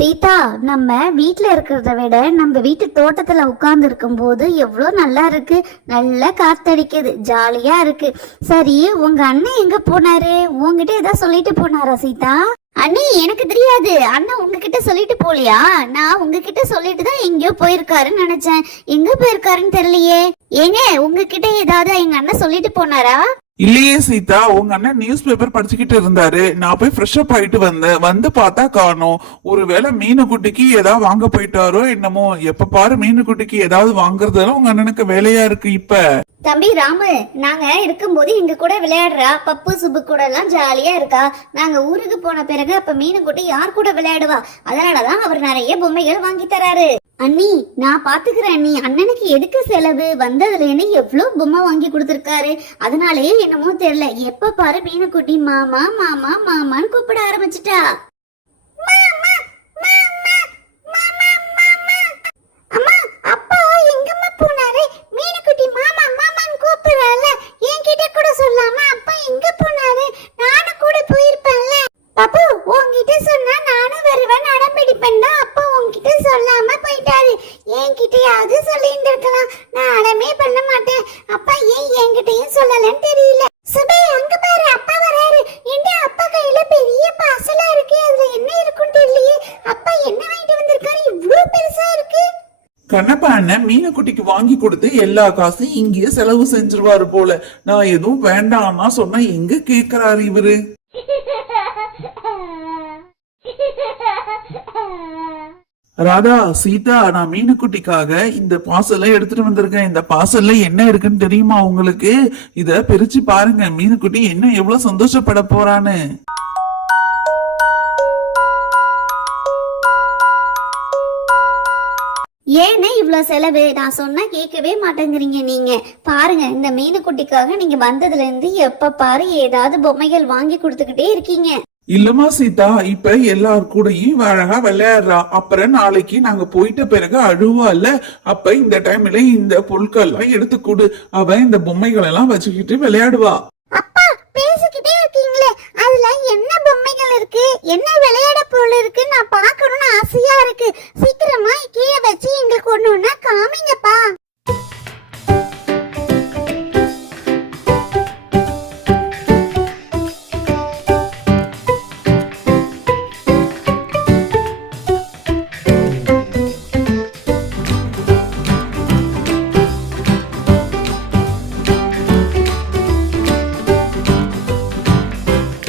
சீதா, நம்ம வீட்ல இருக்கிறத விட நம்ம வீட்டு தோட்டத்துல உட்கார்ந்து இருக்கும் போது எவ்வளவு நல்லா இருக்கு. நல்லா காத்தடிக்குது, ஜாலியா இருக்கு. சரி, உங்க அண்ணன் எங்க போனாரு? உங்ககிட்ட ஏதாவது சொல்லிட்டு போனாரா சீதா? அண்ணி, எனக்கு தெரியாது. அண்ணன் உங்ககிட்ட சொல்லிட்டு போலியா? நான் உங்ககிட்ட சொல்லிட்டு தான் எங்கேயோ போயிருக்காருன்னு நினைச்சேன். எங்க போயிருக்காருன்னு தெரியலையே. ஏங்க, உங்ககிட்ட ஏதாவது எங்க அண்ணன் சொல்லிட்டு போனாரா? இல்லையே சீதா, உங்க அண்ணன் நியூஸ் பேப்பர் படிச்சுக்கிட்டு இருந்தாரு. நான் போய் ஃப்ரெஷ் அப் ஆயிட்டு வந்தேன். வந்து பார்த்தா காணோம். ஒருவேளை மீனுக்குட்டிக்கு ஏதாவது வாங்க போயிட்டாரோ என்னமோ. எப்ப பாரு மீனுக்குட்டிக்கு ஏதாவது வாங்குறதுல உங்க அண்ணனுக்கு வேலையா இருக்கு இப்ப. தம்பி ராமு, நாங்க இருக்கும்போது எங்க கூட விளையாடுறா. பப்பு சுப்பு கூட எல்லாம் ஜாலியா இருக்கா. நாங்க ஊருக்கு போன பிறகு அப்ப மீனுக்குட்டி யார் கூட விளையாடுவா? அதனாலதான் அவர் நிறைய பொம்மைகள் வாங்கி தராரு. அண்ணி, நான் பாத்துக்கிறேன் அண்ணி. அண்ணனுக்கு எதுக்கு செலவு? வந்ததுல இருந்து எவ்வளவு பொம்மை வாங்கி கொடுத்திருக்காரு. அதனாலயே என்னமோ தெரியல, எப்ப பாரு மீனுக்குட்டி மாமா மாமா மாமான்னு கூப்பிட ஆரம்பிச்சிட்டா. அம்மா, அப்பா எங்கம்மா போனாரு? மீனுக்குட்டி மாமா மாமான்னு கூப்பிடுறால, என்கிட்ட கூட சொல்லாம அப்பா எங்க போனாரு? நானும் கூட போயிருப்பேன்ல. பாப்பு, உன்கிட்ட சொன்னா நானும் வருவேன், நடம் பிடிப்பேன். அப்பா உன்கிட்ட சொல்லாம போயிட்டாரு. என்கிட்டயாவது சொல்லிட்டு இருக்கலாம். நான் அடமே பண்ண மாட்டேன். அப்பா ஏன் என்கிட்டயும் சொல்லலன்னு தெரியல. சுபே, அங்க பாரு, அப்பா வராரு. எந்த அப்பா கையில பெரிய பாசலா இருக்கு. அதுல என்ன இருக்குன்னு தெரியலையே. அப்பா என்ன வாங்கிட்டு வந்திருக்காரு? இவ்வளவு பெருசா இருக்கு. கண்ணப்பா அண்ணன் மீனுக்குட்டிக்கு வாங்கி கொடுத்து எல்லா காசையும் இங்கேயே செலவு செஞ்சிருவாரு போல. நான் எதுவும் வேண்டாம்னா சொன்னா எங்க கேக்குறாரு இவரு. ராதா, சீதா, நான் மீனுக்குட்டிக்காக இந்த பார்சலை எடுத்துட்டு வந்திருக்கேன். இந்த பார்சல்ல என்ன இருக்குன்னு தெரியுமா உங்களுக்கு? இத பிரிச்சு பாருங்க. மீனுக்குட்டி என்ன எவ்வளவு சந்தோஷப்பட போறான்னு. ஏன்னு இவ்வளவு செலவு? நான் சொன்னா கேட்கவே மாட்டேங்கிறீங்க நீங்க. பாருங்க, இந்த மீனுக்குட்டிக்காக நீங்க வந்ததுல இருந்து எப்ப பாரு ஏதாவது பொம்மைகள் வாங்கி கொடுத்துக்கிட்டே இருக்கீங்க. இல்லமா சீதா, இப்ப எல்லார் கூடயும் அழகா விளையாடுறா. அப்புறம் நாளைக்கு நாங்க போயிட்ட பிறகு அழுவால. அப்ப இந்த டைம்ல இந்த பொருட்கள் எல்லாம் எடுத்து கொடு. அவ இந்த பொம்மைகள் எல்லாம் வச்சுக்கிட்டு விளையாடுவா. அப்பா, பேசிக்கிட்டே இருக்கீங்களே, அதுல என்ன பொம்மைகள் இருக்கு, என்ன விளையாட பொருள் இருக்கு நான் பார்க்கணும்னு ஆசையா இருக்கு.